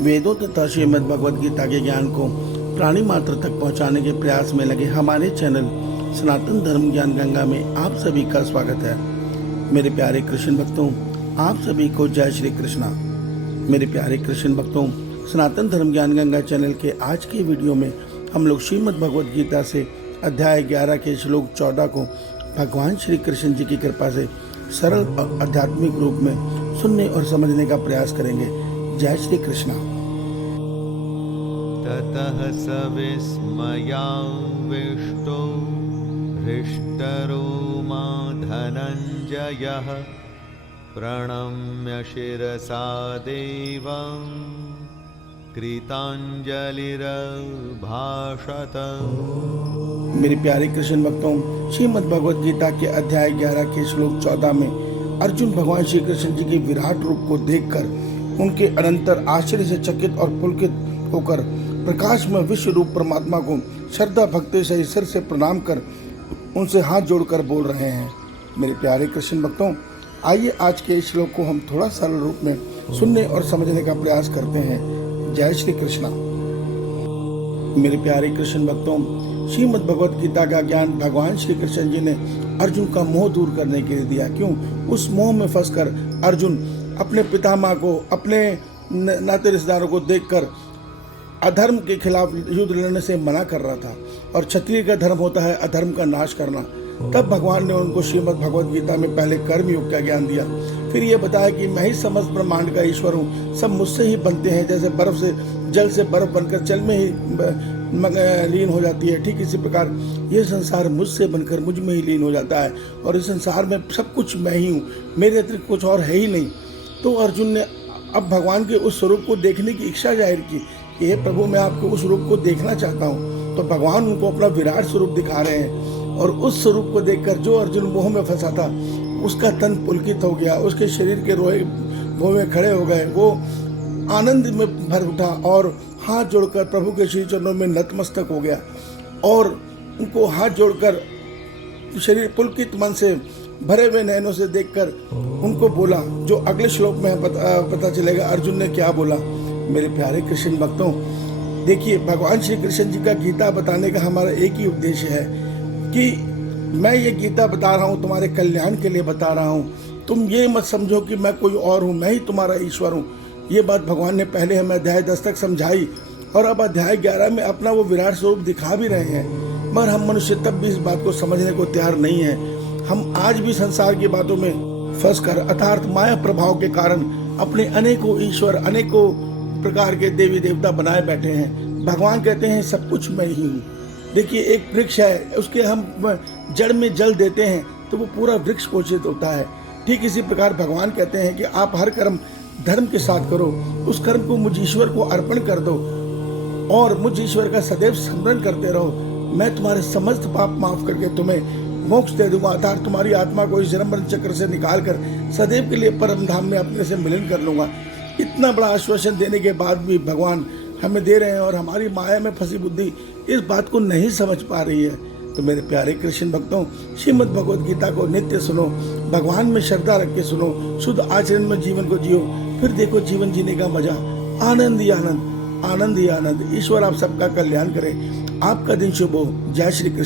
वेदों तथा श्रीमद् भगवद गीता के ज्ञान को प्राणी मात्र तक पहुंचाने के प्रयास में लगे हमारे चैनल सनातन धर्म ज्ञान गंगा में आप सभी का स्वागत है। मेरे प्यारे कृष्ण भक्तों, आप सभी को जय श्री कृष्णा। मेरे प्यारे कृष्ण भक्तों, सनातन धर्म ज्ञान गंगा चैनल के आज की वीडियो में हम लोग श्रीमद् भगवद गीता से अध्याय 11 के श्लोक 14 को भगवान श्री कृष्ण जी की कृपा से सरल और आध्यात्मिक रूप में सुनने और समझने का प्रयास करेंगे। जय श्री कृष्णा। ततः स विस्मयाविष्टो हृष्टरो मा धनञ्जयः प्रणम्य शिरसा देवं कृताञ्जलिरभाषत। मेरे प्यारे कृष्ण भक्तों, श्रीमद् भगवद गीता के अध्याय 11 के श्लोक 14 में अर्जुन भगवान श्री कृष्ण जी के विराट रूप को देखकर उनके अनंतर आश्चर्य से चकित और पुलकित होकर प्रकाश में विश्व रूप परमात्मा को श्रद्धा भक्ति से सिर से प्रणाम कर उनसे हाथ जोड़कर बोल रहे हैं। मेरे प्यारे कृष्ण भक्तों, आइए आज के इस श्लोक को हम थोड़ा सरल रूप में सुनने और समझने का प्रयास करते हैं। जय श्री कृष्णा। मेरे प्यारे कृष्ण भक्तों, श्रीमद् भगवद गीता का ज्ञान भगवान श्री कृष्ण जी ने अर्जुन का मोह दूर करने के लिए दिया। क्यों? उस मोह में फंसकर अर्जुन अपने पितामह को, अपने नाते रिश्तेदारों को देखकर अधर्म के खिलाफ युद्ध लड़ने से मना कर रहा था, और क्षत्रिय का धर्म होता है अधर्म का नाश करना। तब भगवान ने उनको श्रीमद् भगवद गीता में पहले कर्म योग का ज्ञान दिया, फिर ये बताया कि मैं ही समस्त ब्रह्मांड का ईश्वर हूँ, सब मुझसे ही बनते हैं। जैसे बर्फ से जल से बर्फ बनकर जल में ही लीन हो जाती है, ठीक इसी प्रकार ये संसार मुझसे बनकर मुझ में ही लीन हो जाता है, और इस संसार में सब कुछ मैं ही हूँ, मेरे अतिरिक्त कुछ और है ही नहीं। तो अर्जुन ने अब भगवान के उस स्वरूप को देखने की इच्छा जाहिर की कि हे प्रभु, मैं आपके उस रूप को देखना चाहता हूँ। तो भगवान उनको अपना विराट स्वरूप दिखा रहे हैं, और उस स्वरूप को देखकर जो अर्जुन मोह में फंसा था उसका तन पुलकित हो गया, उसके शरीर के रोए भोवे खड़े हो गए, वो आनंद में भर उठा और हाथ जोड़कर प्रभु के श्री चरणों में नतमस्तक हो गया, और उनको हाथ जोड़कर शरीर पुलकित मन से भरे हुए नयनों से देखकर उनको बोला, जो अगले श्लोक में पता चलेगा अर्जुन ने क्या बोला। मेरे प्यारे कृष्ण भक्तों, देखिए, भगवान श्री कृष्ण जी का गीता बताने का हमारा एक ही उद्देश्य है कि मैं ये गीता बता रहा हूँ तुम्हारे कल्याण के लिए बता रहा हूँ। तुम ये मत समझो कि मैं कोई और हूँ, मैं ही तुम्हारा ईश्वर हूँ। ये बात भगवान ने पहले हमें अध्याय 10 तक समझाई, और अब अध्याय 11 में अपना वो विराट स्वरूप दिखा भी रहे हैं। मगर हम मनुष्य तब भी इस बात को समझने को तैयार नहीं है। हम आज भी संसार की बातों में फंसकर अर्थात माया प्रभाव के कारण अपने अनेकों ईश्वर, अनेकों प्रकार के देवी देवता बनाए बैठे हैं। भगवान कहते हैं सब कुछ मैं ही हूँ। देखिए, एक वृक्ष है, उसके हम जड़ में जल देते हैं तो वो पूरा वृक्ष पोषित होता है। ठीक इसी प्रकार भगवान कहते हैं कि आप हर कर्म धर्म के साथ करो, उस कर्म को मुझ ईश्वर को अर्पण कर दो, और मुझ ईश्वर का सदैव स्मरण करते रहो। मैं तुम्हारे समस्त पाप माफ करके तुम्हें मोक्ष दे दूंगा, अर्थात तुम्हारी आत्मा को इस जन्म मरण चक्र से निकाल कर सदैव के लिए परम धाम में अपने से मिलन कर लूंगा। इतना बड़ा आश्वासन देने के बाद भी भगवान हमें दे रहे हैं, और हमारी माया में फंसी बुद्धि इस बात को नहीं समझ पा रही है। तो मेरे प्यारे कृष्ण भक्तों, श्रीमद् भगवद गीता को नित्य सुनो, भगवान में श्रद्धा रख के सुनो, शुद्ध आचरण में जीवन को जियो, फिर देखो जीवन जीने का मजा। आनंद ही आनंद, आनंद ही आनंद। ईश्वर आप सबका कल्याण करे, आपका दिन शुभ हो। जय श्री कृष्ण।